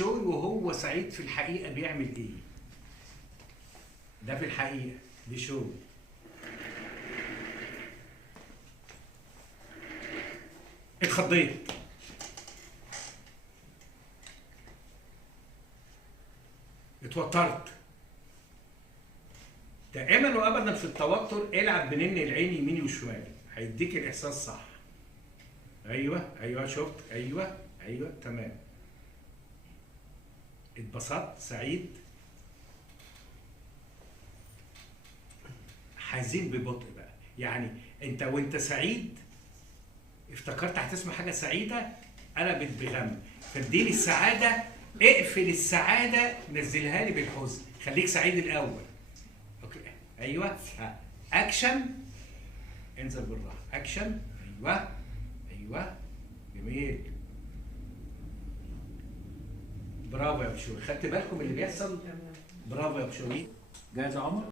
بشوي وهو سعيد في الحقيقه بيعمل ايه؟ ده في الحقيقه بشوي. اتخضيت. اتوترت. دائما وابدا في التوتر العب بنن العين يميني وشمالي، هيديك الاحساس صح. ايوه شفت، ايوه تمام. اتبسطت، سعيد، حزين ببطء بقى. يعني انت وانت سعيد افتكرت هتسمع حاجه سعيده قلبت بغم، فاديني السعاده، اقفل السعاده نزلها لي بالحزن، خليك سعيد الاول. اوكي ايوه اكشن، انزل بالراحه، اكشن، ايوه جميل، برافو يا بشوي، خدت بالكم اللي بيحصل؟ برافو يا بشوي. جاهز يا عمر؟